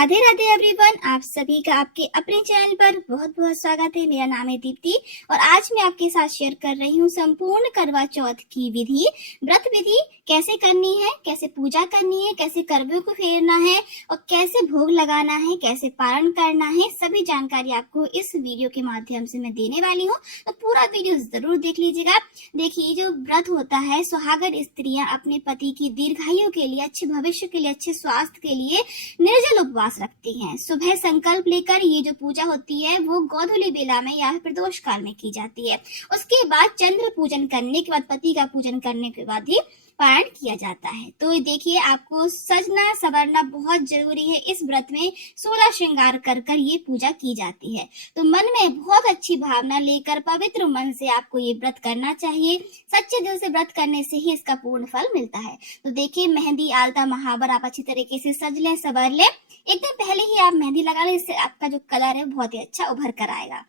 Radhe Radhe everyone, आप सभी का आपके अपने चैनल पर बहुत बहुत स्वागत है। मेरा नाम है दीप्ति और आज मैं आपके साथ शेयर कर रही हूँ संपूर्ण करवा चौथ की विधि, व्रत विधि कैसे करनी है, कैसे पूजा करनी है, कैसे करवे को फेरना है और कैसे भोग लगाना है, कैसे पारण करना है। सभी जानकारी आपको इस वीडियो के माध्यम से मैं देने वाली हूँ, तो पूरा वीडियो जरूर देख लीजिएगा। देखिए, जो व्रत होता है, सुहागन स्त्रियां अपने पति की दीर्घायु के लिए, अच्छे भविष्य के लिए, अच्छे स्वास्थ्य के लिए निर्जल उपवास रखती हैं। सुबह संकल्प लेकर ये जो पूजा होती है वो गोधूली बेला में या फिर प्रदोष काल में की जाती है। उसके बाद चंद्र पूजन करने के बाद, पति का पूजन करने के बाद ही पारण किया जाता है। तो देखिए, आपको सजना संवरना बहुत जरूरी है। इस व्रत में 16 श्रृंगार कर कर ये पूजा की जाती है। तो मन में बहुत अच्छी भावना लेकर पवित्र मन से आपको ये व्रत करना चाहिए। सच्चे दिल से व्रत करने से ही इसका पूर्ण फल मिलता है। तो देखिए, मेहंदी, आलता, महावर आप अच्छी तरीके से सज लें, संवर लें। एकदम पहले ही आप मेहंदी लगा लें, इससे आपका जो कलर है बहुत ही अच्छा उभर कर आएगा।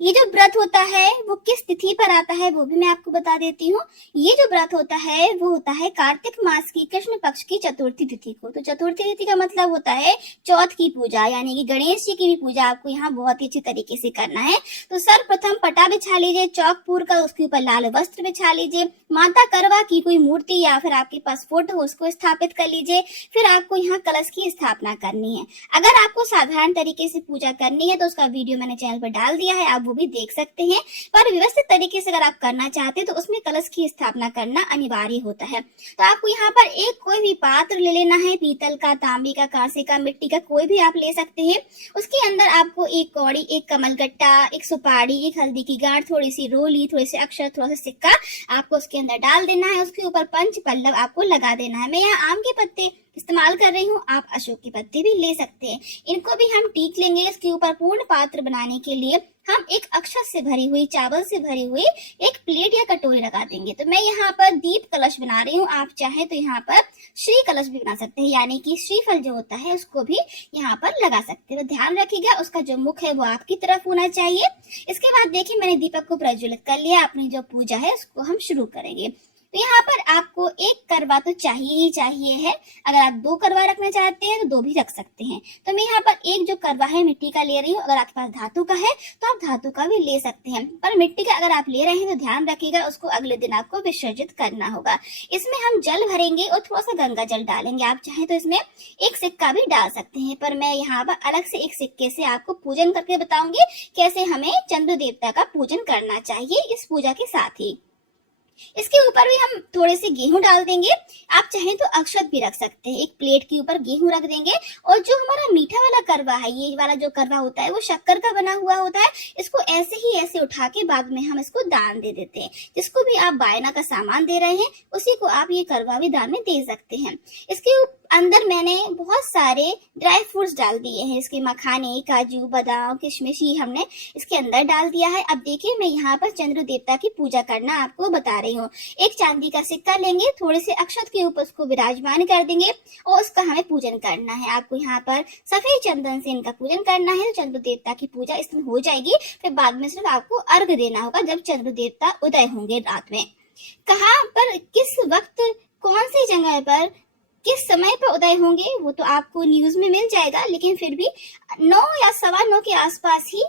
ये जो व्रत होता है वो किस तिथि पर आता है वो भी मैं आपको बता देती हूँ। ये जो व्रत होता है वो होता है कार्तिक मास की कृष्ण पक्ष की चतुर्थी तिथि को। तो चतुर्थी तिथि का मतलब होता है चौथ की पूजा, यानी कि गणेश जी की भी पूजा आपको यहाँ बहुत ही अच्छी तरीके से करना है। तो सर्वप्रथम पटा बिछा लीजिए चौक पूर का, उसके ऊपर लाल वस्त्र बिछा लीजिए। माता करवा की कोई मूर्ति या फिर आपके पास फोटो हो उसको स्थापित कर लीजिए। फिर आपको यहाँ कलश की स्थापना करनी है। अगर आपको साधारण तरीके से पूजा करनी है तो उसका वीडियो मैंने चैनल पर डाल दिया है, आप वो भी देख सकते हैं। पर व्यवस्थित तरीके से अगर आप करना चाहते हैं तो उसमें कलश की स्थापना करना अनिवार्य होता है। तो आपको यहाँ पर एक कोई भी पात्र ले लेना है, पीतल का, तांबे का, कांसे का, मिट्टी का, कोई भी आप ले सकते हैं। उसके अंदर आपको एक कौड़ी, एक कमलगट्टा, एक सुपारी, एक हल्दी की गांठ, थोड़ी सी रोली, थोड़े से अक्षर, थोड़ा सा सिक्का आपको उसके अंदर डाल देना है। उसके ऊपर पंच पल्लव आपको लगा देना है। मैं यहाँ आम के पत्ते इस्तेमाल कर रही हूँ, आप अशोक के पत्ते भी ले सकते हैं। इनको भी हम टीक लेंगे। इसके ऊपर पूर्ण पात्र बनाने के लिए हम एक अक्षत से भरी हुई, चावल से भरी हुई एक प्लेट या कटोरी लगा देंगे। तो मैं यहाँ पर दीप कलश बना रही हूँ। आप चाहे तो यहाँ पर श्री कलश भी बना सकते हैं, यानी कि श्रीफल जो होता है उसको भी यहाँ पर लगा सकते हैं। तो ध्यान रखिएगा, उसका जो मुख है वो आपकी तरफ होना चाहिए। इसके बाद देखिए, मैंने दीपक को प्रज्वलित कर लिया। अपनी जो पूजा है उसको हम शुरू करेंगे। तो यहाँ पर आपको एक करवा तो चाहिए ही चाहिए है। अगर आप 2 करवा रखना चाहते हैं तो 2 भी रख सकते हैं। तो मैं यहाँ पर एक जो करवा है मिट्टी का ले रही हूँ। अगर आपके पास धातु का है तो आप धातु का भी ले सकते हैं, पर मिट्टी का अगर आप ले रहे हैं तो ध्यान रखिएगा उसको अगले दिन आपको विसर्जित करना होगा। इसमें हम जल भरेंगे और थोड़ा सा गंगा जल डालेंगे। आप चाहे तो इसमें एक सिक्का भी डाल सकते हैं, पर मैं यहाँ पर अलग से एक सिक्के से आपको पूजन करके बताऊंगी कैसे हमें चंद्र देवता का पूजन करना चाहिए इस पूजा के साथ ही। इसके ऊपर भी हम थोड़े से गेहूं डाल देंगे। आप चाहें तो अक्षत भी रख सकते हैं। एक प्लेट के ऊपर गेहूं रख देंगे। और जो हमारा मीठा वाला करवा है, ये वाला जो करवा होता है वो शक्कर का बना हुआ होता है। इसको ऐसे ही ऐसे उठा के बाद में हम इसको दान दे देते हैं। जिसको भी आप बायना का सामान दे रहे हैं उसी को आप ये करवा भी दान में दे सकते हैं। इसके अंदर मैंने बहुत सारे ड्राई फ्रूट्स डाल दिए हैं। इसके मखाने, काजू, बादाम, किशमिश ही हमने इसके अंदर डाल दिया है। अब देखिए, मैं यहाँ पर चंद्र देवता की पूजा करना आपको बता रही हूँ। एक चांदी का सिक्का लेंगे, थोड़े से अक्षत के ऊपर उसको विराजमान कर देंगे और उसका हमें पूजन करना है। आपको यहाँ पर सफेद चंदन से इनका पूजन करना है। तो चंद्र देवता की पूजा इसमें हो जाएगी। फिर बाद में सिर्फ आपको अर्घ देना होगा जब चंद्र देवता उदय होंगे रात में। कहाँ पर, किस वक्त, कौन सी जगह पर, किस समय पर उदय होंगे वो तो आपको न्यूज में मिल जाएगा, लेकिन फिर भी 9 या 9:15 के आसपास ही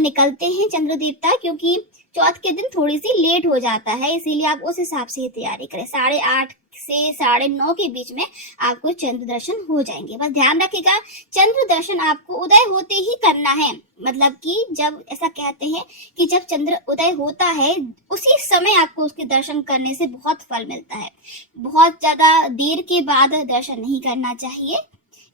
निकलते हैं चंद्र देवता, क्योंकि चौथ के दिन थोड़ी सी लेट हो जाता है। इसीलिए आप उस हिसाब से ही तैयारी करें। 8:30 से 9:30 के बीच में आपको चंद्र दर्शन हो जाएंगे। बस ध्यान रखिएगा, चंद्र दर्शन आपको उदय होते ही करना है। मतलब कि जब ऐसा कहते हैं कि जब चंद्र उदय होता है उसी समय आपको उसके दर्शन करने से बहुत फल मिलता है। बहुत ज्यादा देर के बाद दर्शन नहीं करना चाहिए।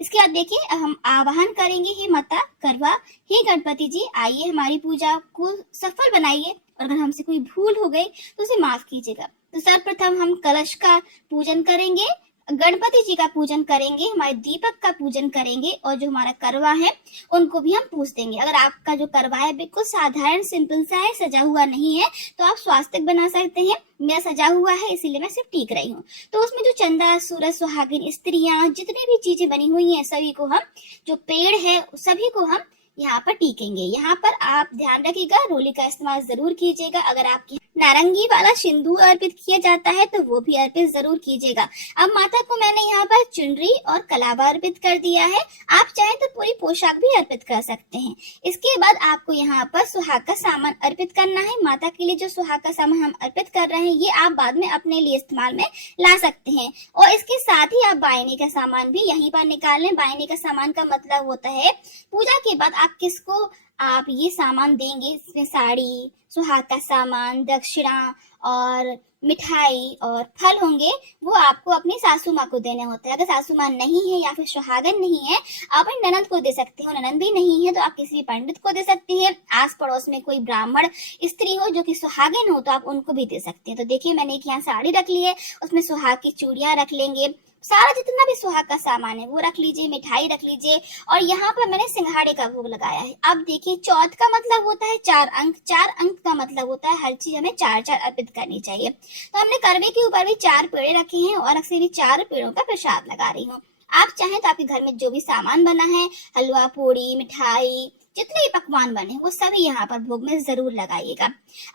इसके बाद देखिए, हम आवाहन करेंगे, हे माता करवा, हे गणपति जी, आइए हमारी पूजा को सफल बनाइए। और अगर हमसे कोई भूल हो गई तो उसे माफ कीजिएगा। तो सर्वप्रथम हम कलश का पूजन करेंगे, गणपति जी का पूजन करेंगे, हमारे दीपक का पूजन करेंगे और जो हमारा करवा है उनको भी हम पूज देंगे। अगर आपका जो करवा है बिल्कुल साधारण सिंपल सा है, सजा हुआ नहीं है, तो आप स्वास्तिक बना सकते हैं। मेरा सजा हुआ है इसीलिए मैं सिर्फ टीक रही हूँ। तो उसमें जो चंदा, सूरज, सुहागिन स्त्रियां, जितनी भी चीजें बनी हुई हैं सभी को हम, जो पेड़ है सभी को हम यहाँ पर टीकेंगे। यहाँ पर आप ध्यान रखिएगा, रोली का इस्तेमाल जरूर कीजिएगा। अगर आपकी नारंगी वाला सिंदूर अर्पित किया जाता है तो वो भी अर्पित जरूर कीजिएगा। अब माता को मैंने यहाँ पर चुनरी और कलावा अर्पित कर दिया है। आप चाहें तो पूरी पोशाक भी अर्पित कर सकते हैं। इसके बाद आपको यहाँ पर सुहाग का सामान अर्पित करना है। माता के लिए जो सुहाग का सामान हम अर्पित कर रहे हैं ये आप बाद में अपने लिए इस्तेमाल में ला सकते हैं। और इसके साथ ही आप बायने का सामान भी यहीं पर निकाल लें। बायने का सामान का मतलब होता है पूजा के बाद आप किसको आप ये सामान देंगे। इसमें साड़ी, सुहाग का सामान, दक्षिणा और मिठाई और फल होंगे, वो आपको अपनी सासू माँ को देने होते हैं। अगर सासू माँ नहीं है या फिर सुहागन नहीं है, आप अपनी ननद को दे सकते हो। ननद भी नहीं है तो आप किसी पंडित को दे सकती है। आस पड़ोस में कोई ब्राह्मण स्त्री हो जो कि सुहागिन हो तो आप उनको भी दे सकते हैं। तो देखिए मैंने एक यहाँ साड़ी रख ली है, उसमें सुहाग की चूड़ियां रख लेंगे, सारा जितना भी सुहाग का सामान है वो रख लीजिए, मिठाई रख लीजिए। और यहाँ पर मैंने सिंघाड़े का भोग लगाया है। अब देखिए चौथ का मतलब होता है 4 अंक, 4 अंक का मतलब होता है हर चीज हमें 4-4 अर्पित करनी चाहिए। तो हमने करवे के ऊपर भी 4 पेड़े रखे हैं और अक्सर भी 4 पेड़ों का प्रसाद लगा रही हूँ। आप चाहें तो आपके घर में जो भी सामान बना है, हलवा पूड़ी मिठाई जितने भी पकवान बने वो सभी यहाँ पर भोग में जरूर लगाइएगा।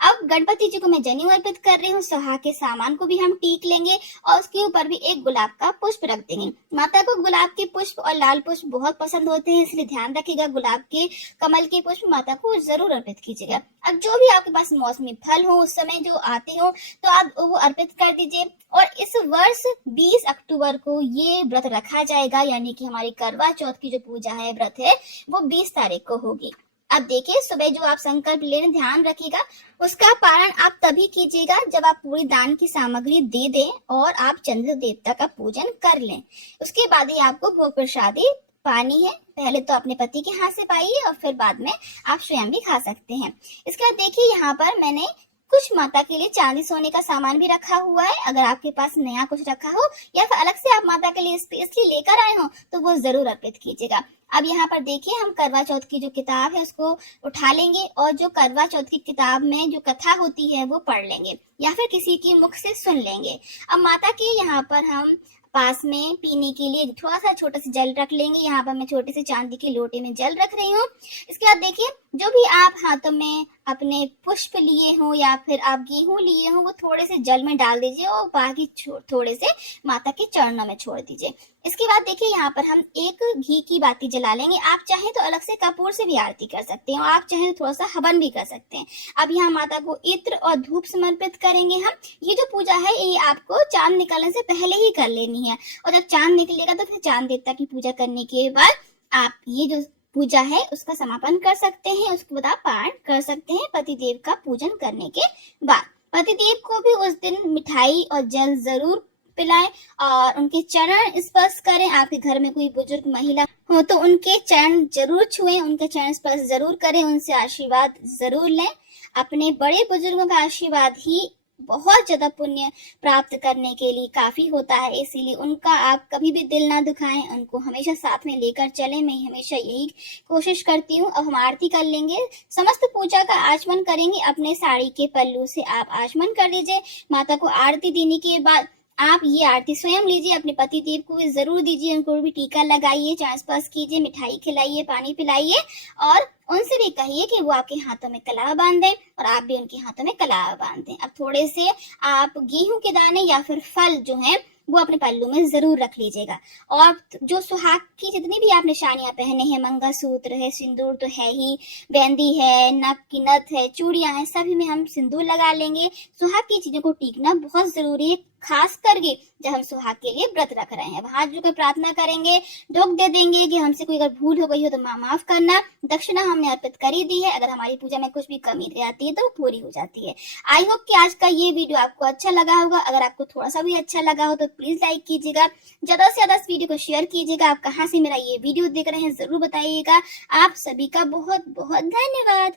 अब गणपति जी को मैं जनेऊ अर्पित कर रही हूँ। सुहाग के सामान को भी हम टीक लेंगे और उसके ऊपर भी एक गुलाब का पुष्प रख देंगे। माता को गुलाब के पुष्प और लाल पुष्प बहुत पसंद होते हैं, इसलिए ध्यान रखिएगा गुलाब के कमल के पुष्प माता को जरूर अर्पित कीजिएगा। अब जो भी आपके पास मौसमी फल हो उस समय जो आते हो तो आप वो अर्पित कर दीजिए। और इस वर्ष 20 अक्टूबर को ये व्रत रखा जाएगा, यानी कि हमारी करवा चौथ की जो पूजा है, व्रत है, वो 20 तारीख को होगी। अब देखिए सुबह जो आप संकल्प लेने ध्यान रखिएगा उसका पारण आप तभी कीजिएगा जब आप पूरी दान की सामग्री दे दें और आप चंद्र देवता का पूजन कर लें। उसके बाद ही आपको भोग प्रसादी पानी है। पहले तो अपने पति के हाथ से पाइए और फिर बाद में आप स्वयं भी खा सकते हैं। इसके बाद देखिए यहाँ पर मैंने कुछ माता के लिए चांदी सोने का सामान भी रखा हुआ है। अगर आपके पास नया कुछ रखा हो या फिर अलग से आप माता के लिए स्पेशली लेकर आए हो तो वो जरूर अर्पित कीजिएगा। अब यहाँ पर देखिए हम करवा चौथ की जो किताब है उसको उठा लेंगे और जो करवा चौथ की किताब में जो कथा होती है वो पढ़ लेंगे या फिर किसी के मुख से सुन लेंगे। अब माता के यहाँ पर हम पास में पीने के लिए थोड़ा सा छोटा सा जल रख लेंगे। यहाँ पर मैं छोटे से चांदी के लोटे में जल रख रही हूँ। इसके बाद देखिए जो भी आप हाथों में अपने पुष्प लिए हो या फिर आप गेहूं लिए हो वो थोड़े से जल में डाल दीजिए और बाकी थोड़े से माता के चरणों में छोड़ दीजिए। इसके बाद देखिए यहाँ पर हम एक घी की बाती जला लेंगे। आप चाहें तो अलग से कपूर से भी आरती कर सकते हैं और आप चाहें तो थोड़ा सा हवन भी कर सकते हैं। अब यहाँ माता को इत्र और धूप समर्पित करेंगे हम। ये जो पूजा है ये आपको चांद निकलने से पहले ही कर लेनी है और जब चांद निकलेगा तो फिर चांद देवता की पूजा करने के बाद आप ये जो पूजा है उसका समापन कर सकते हैं। उसके बाद आप पारण कर सकते हैं। पतिदेव का पूजन करने के बाद पतिदेव को भी उस दिन मिठाई और जल जरूर पिलाएं और उनके चरण स्पर्श करें। आपके घर में कोई बुजुर्ग महिला हो तो उनके चरण जरूर छुएं, उनके चरण स्पर्श जरूर करें, उनसे आशीर्वाद जरूर लें। अपने बड़े बुजुर्गों का आशीर्वाद ही बहुत ज्यादा पुण्य प्राप्त करने के लिए काफी होता है, इसीलिए उनका आप कभी भी दिल ना दुखाएं, उनको हमेशा साथ में लेकर चलें। मैं हमेशा यही कोशिश करती हूँ। अब हम आरती कर लेंगे। समस्त पूजा का आचमन करेंगे। अपने साड़ी के पल्लू से आप आचमन कर लीजिए। माता को आरती देने के बाद आप ये आरती स्वयं लीजिए, अपने पति देव को भी जरूर दीजिए, उनको भी टीका लगाइए, चरण स्पर्श कीजिए, मिठाई खिलाइए, पानी पिलाइए और उनसे भी कहिए कि वो आपके हाथों में कलावा बांध दें और आप भी उनके हाथों में कलावा बांध दें। अब थोड़े से आप गेहूं के दाने या फिर फल जो हैं वो अपने पल्लू में जरूर रख लीजिएगा। और जो सुहाग की जितनी भी आप निशानियां पहने हैं, मंगलसूत्र है, सिंदूर तो है ही, बेंदी है, नक की नथ है, चूड़ियां हैं, सभी में हम सिंदूर लगा लेंगे। सुहाग की चीजों को टीकना बहुत जरूरी है, खास करके जब हम सुहाग के लिए व्रत रख रहे हैं। हाथ जो प्रार्थना करेंगे, ढोक दे देंगे कि हमसे कोई अगर भूल हो गई हो तो माफ करना। दक्षिणा हमने अर्पित कर ही दी है, अगर हमारी पूजा में कुछ भी कमी रहती है तो पूरी हो जाती है। आई होप कि आज का ये वीडियो आपको अच्छा लगा होगा। अगर आपको थोड़ा सा भी अच्छा लगा हो तो प्लीज लाइक कीजिएगा, ज्यादा से ज्यादा इस वीडियो को शेयर कीजिएगा। आप कहाँ से मेरा ये वीडियो देख रहे हैं जरूर बताइएगा। आप सभी का बहुत बहुत धन्यवाद।